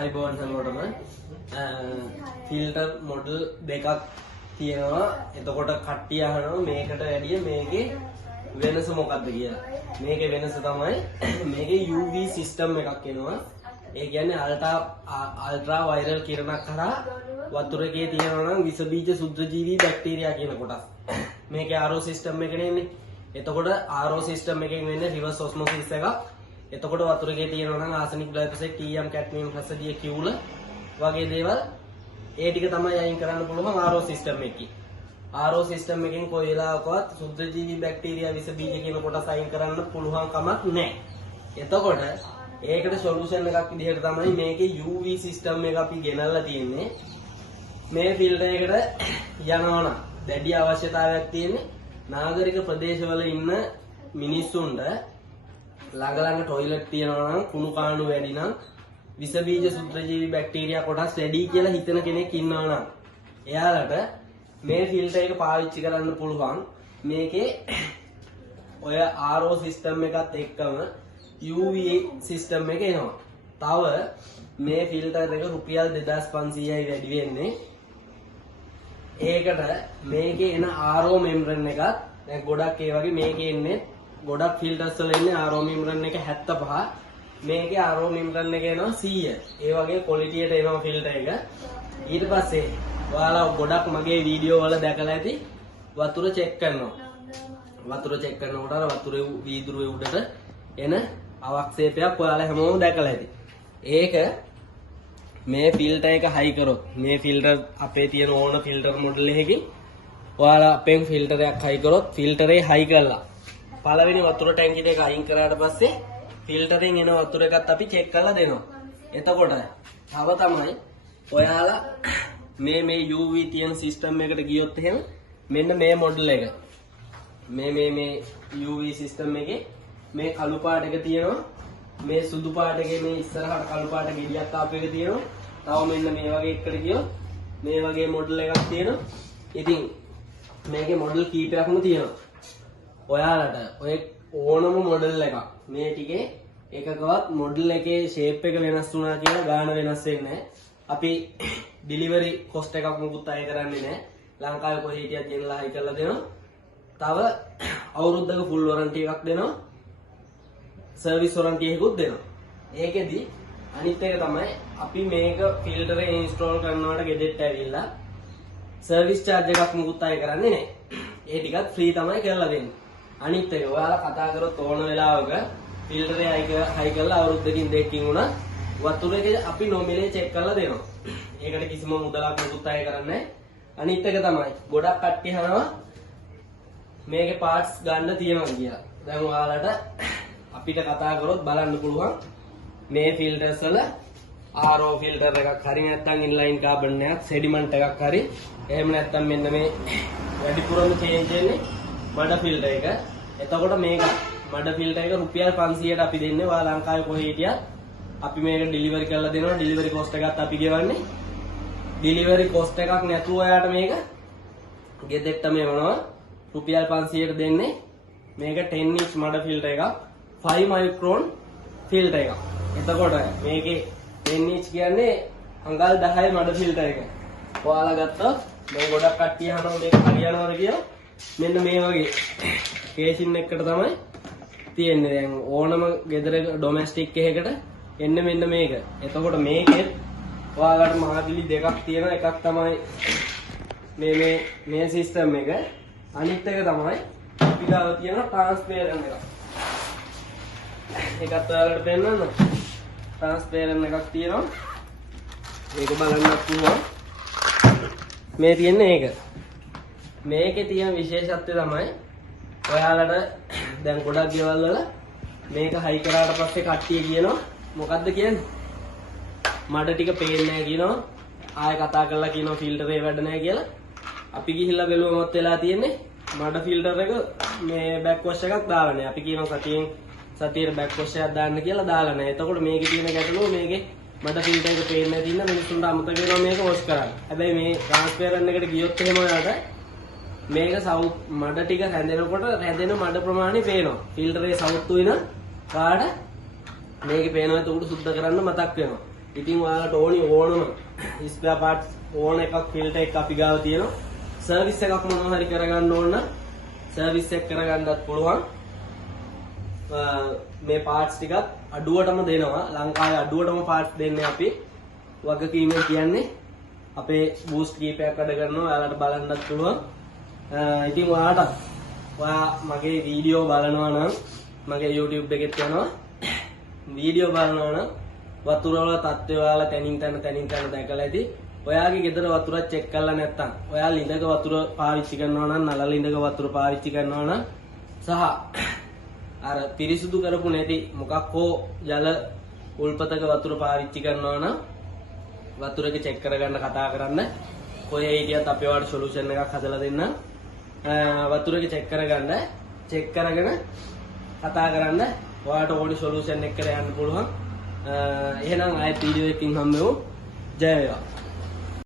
iPhone හැමෝටම filter model දෙකක් තියෙනවා. එතකොට කට්ටිය අහනවා මේකට වැඩිය මේකේ වෙනස මොකක්ද කියලා. මේකේ වෙනස තමයි මේකේ UV සිස්ටම් එකක් එනවා. ඒ කියන්නේ අල්ට්‍රා වයිරල් කිරණක් කරා වතුර එකේ තියෙනවා නම් විස බීජ සුද්ධජීවී බැක්ටීරියා කියන කොටස්. මේකේ RO සිස්ටම් එකනේ ඉන්නේ. එතකොට RO සිස්ටම් එකෙන් වෙන්නේ රිවර්ස් ඔස්මොසිස් එකක්. එතකොට වතුර එකේ තියෙනවා නම් ආසනික් ග්ලයිෆොසේට්, TM කැඩ්මියම්, රසදිය, කියුල වගේ දේවල් ඒ ටික තමයි අයින් කරන්න පුළුවන් RO සිස්ටම් එකකින්. RO සිස්ටම් එකෙන් කොයි වෙලාවකවත් සුද්ධජීවී බැක්ටීරියා විස බීජ කියන කොටස් අයින් කරන්න පුළුවන් කමක් නැහැ. එතකොට ඒකට සොලියුෂන් එකක් විදිහට තමයි මේකේ UV සිස්ටම් එක අපි ගෙනල්ලා තියෙන්නේ. මේ ෆිල්ටර් එකට යනවා නම් දැඩි අවශ්‍යතාවයක් තියෙන්නේ නාගරික ප්‍රදේශවල ඉන්න මිනිස්සුන්ට ළඟ ටොයිලට් තියෙනවා නම් කුණු කාණු වැඩි නම් විස බීජ සුද්ධජීවී බැක්ටීරියා කොටස් වැඩි කියලා හිතන කෙනෙක් ඉන්නවා නම් එයාලට මේ ෆිල්ටර් එක පාවිච්චි කරන්න පුළුවන්. මේකේ ඔය RO සිස්ටම් එකත් එක්කම UV සිස්ටම් එක එනවා. තව මේ ෆිල්ටර් එක රුපියල් 2500යි වැඩි වෙන්නේ. ඒකට මේකේ එන RO මෙම්බ්‍රේන් එකත් දැන් ගොඩක් ඒ වගේ මේකේ එන්නේ ගොඩක් ෆිල්ටර්ස් වල ඉන්නේ RO මෙම්බ්‍රේන් එක 75. මේකේ RO මෙම්බ්‍රේන් එක එනවා 100. ඒ වගේ ක්වොලිටියට එනවා ෆිල්ටර් එක. ඊට පස්සේ ඔයාලා ගොඩක් මගේ වීඩියෝ වල දැකලා ඇති වතුර චෙක් කරනවා. වතුර චෙක් කරනකොට අර වතුරේ වීදුරුවේ උඩට එන අවක්ෂේපයක් ඔයාලා හැමෝම දැකලා ඇති. ඒක මේ ෆිල්ටර් එක හයි කරොත් මේ ෆිල්ටර් අපේ තියෙන ඕන ෆිල්ටර් මොඩල් එකකින් ඔයාලා අපෙන් ෆිල්ටර් එකක් හයි කරොත් ෆිල්ටරේ හයි කරලා පළවෙනි වතුර ටැංකිය එක අයින් කරාට පස්සේ ෆිල්ටරෙන් එන වතුර එකත් අපි චෙක් කරලා දෙනවා. එතකොට තව තමයි ඔයාලා මේ UV තියෙන සිස්ටම් එකට ගියොත් එහෙම මෙන්න මේ මොඩල් එක මේ UV සිස්ටම් එකේ මේ කළු පාට එක තියෙනවා. මේ සුදු පාට එකේ මේ ඉස්සරහට කළු පාට ගෙඩියක් ආපු එක තියෙනවා. තව මෙන්න මේ වගේ එකට ගියොත් මේ වගේ මොඩල් එකක් තියෙනවා. ඉතින් මේකේ මොඩල් කීපයක්ම තියෙනවා. ඔයාලට ඔය ඕනම මොඩල් එකක් මේ ටිකේ එකකවත් මොඩල් එකේ ෂේප් එක වෙනස් වුණා කියලා ගාන වෙනස් වෙන්නේ නැහැ. අපි ඩිලිවරි කොස්ට් එකක් මුකුත් අය කරන්නේ නැහැ. ලංකාවේ කොහේ හිටියත් ගෙනලා හයි කරලා දෙනවා. තව අවුරුද්දක ෆුල් වොරන්ටි එකක් දෙනවා. සර්විස් වොරන්ටි එකකුත් දෙනවා. ඒකෙදි අනිත් එක තමයි අපි මේක ෆිල්ටරේ ඉන්ස්ටෝල් කරනකොට ගෙදෙට්ට ඇවිල්ලා සර්විස් චාර්ජ් එකක් මුකුත් අය කරන්නේ නැහැ. ඒ ටිකත් ෆ්‍රී තමයි කරලා දෙන්නේ. අනිත් එක ඔයාලා කතා කරොත් ඕන වෙලාවක ෆිල්ටරේ හයි කරලා අවුරුද්දකින් දෙකකින් උනා වතුර එක අපි නොමිලේ චෙක් කරලා දෙනවා. ඒකට කිසිම මුදලක් මුකුත් අය කරන්නේ නැහැ. අනිත් එක තමයි ගොඩක් කට්ටිය හනවා මේකේ පාර්ට්ස් ගන්න තියෙනවා කියලා. දැන් ඔයාලට අපිට කතා කරොත් බලන්න පුළුවන් මේ ෆිල්ටර්ස් වල RO ෆිල්ටර් එකක් හරි නැත්නම් ඉන්ලයින් කාබන් එකක් සෙඩිමන්ට් එකක් හරි එහෙම නැත්නම් මෙන්න මේ වැඩිපුරම චේන්ජ් වෙන්නේ මඩ ෆිල්ටර් එක. එතකොට මේක මඩ ෆිල්ටර් එක රුපියල් 500ට අපි දෙන්නේ. ඔයා ලංකාවේ කොහේ හිටියත් අපි මේක ඩිලිවරි කරලා දෙනවා. ඩිලිවරි කොස්ට් එකත් අපි ගෙවන්නේ. ඩිලිවරි කොස්ට් එකක් නැතුව ඔයාට මේක ගෙදෙට්ටම එවනවා. රුපියල් 500ට දෙන්නේ. මේක 10 ඉන්ච් මඩ ෆිල්ටර් එකක් 5 මයික්‍රෝන් ෆිල්ටර් එකක්. එතකොට මේකේ 10 ඉන්ච් කියන්නේ අඟල් 10 මඩ ෆිල්ටර් එක. ඔයාලා ගත්තොත් දැන් ගොඩක් කට්ටිය අහනවා මේක හරියනවද කියලා. මෙන්න මේ වගේ කේසින් එකකට තමයි තියෙන්නේ. දැන් ඕනම ගෙදර ඩොමෙස්ටික් එකකට එන්නේ මෙන්න මේක. එතකොට මේකෙත් ඔයාලට මහදිලි දෙකක් තියෙනවා. එකක් තමයි මේ සිස්ටම් එක. අනිත් එක තමයි අපි ගාව තියෙන ට්‍රාන්ස්පේරන්ට් එකක්. ඒකත් ඔයාලට පෙන්නන්න. ට්‍රාන්ස්පේරන්ට් එකක් තියෙනවා. ඒක බලන්නත් පුළුවන්. මේ තියෙන්නේ ඒක. මේකේ තියෙන විශේෂත්වය තමයි ඔයාලට දැන් ගොඩක් ගෙවල් වල මේක හයි කරාට පස්සේ කට්ටිය කියනවා මොකද්ද කියන්නේ? මඩ ටික පේන්නේ නැහැ කියනවා. ආයෙ කතා කරලා කියනවා ෆිල්ටරේ වැඩ නැහැ කියලා. අපි ගිහිල්ලා බැලුවමත් වෙලා තියෙන්නේ මඩ ෆිල්ටර් එක මේ බෑක් වොෂ් එකක් දාලා නැහැ. අපි කියනවා සතියේ බෑක් වොෂ් එකක් දාන්න කියලා දාලා නැහැ. එතකොට මේකේ තියෙන ගැටලුව මේකේ මඩ ෆිල්ටර් එක පේන්නේ නැති ඉන්න මිනිස්සුන්ට අමතක වෙනවා මේක වොෂ් කරන්න. හැබැයි මේ ට්‍රාන්ස්පරන්ට් එකට ගියොත් එහෙම ඔයාලට මේක මඩ ටික රැඳෙනකොට රැඳෙන මඩ ප්‍රමාණය පේනවා. ෆිල්ටරේ සවුත්තු වෙන කාඩ මේකේ පේනවා. ඒක උඩ සුද්ධ කරන්න මතක් වෙනවා. ඉතින් ඔයාලට ඕනම ස්පෙයා පාර්ට්ස් ඕන එකක් ෆිල්ටර් එක අපි ගාව තියෙනවා. සර්විස් එකක් මොනවා හරි කරගන්න ඕන නම් සර්විස් එක කරගන්නත් පුළුවන්. මේ පාර්ට්ස් ටිකත් අඩුවටම දෙනවා. ලංකාවේ අඩුවටම පාර්ට්ස් දෙන්නේ අපි. වගකීමෙන් කියන්නේ අපේ බූස්ට් කීපයක් වැඩ කරනවා. ඔයාලට බලන්නත් පුළුවන්. ඉතින් ඔයා මගේ වීඩියෝ බලනවා නම් මගේ YouTube එකෙත් යනවා. වීඩියෝ බලනවා නම් වතුර වල තත්ත්වය ඔයාලා තනින් තන දැකලා ඇති. ඔයාගේ ගෙදර වතුර චෙක් කරලා නැත්නම් ඔයා ළිඳක වතුර පාවිච්චි කරනවා නම් නල ළිඳක වතුර පාවිච්චි කරනවා නම් සහ අර පිරිසුදු කරපු නැති මොකක් හෝ ජල උල්පතක වතුර පාවිච්චි කරනවා නම් වතුර එක චෙක් කරගන්න කතා කරන්න. කොහේ හිටියත් අපි ඔයාලට සොලියුෂන් එකක් හදලා දෙන්න. වතුර එක චෙක් කරගන්න. චෙක් කරගෙන කතා කරන්න. ඔයාලට ඕනි සොලියුෂන් එකකට යන්න පුළුවන්. එහෙනම් ආයෙත් වීඩියෝ එකකින් හම්බෙමු. ජය වේවා.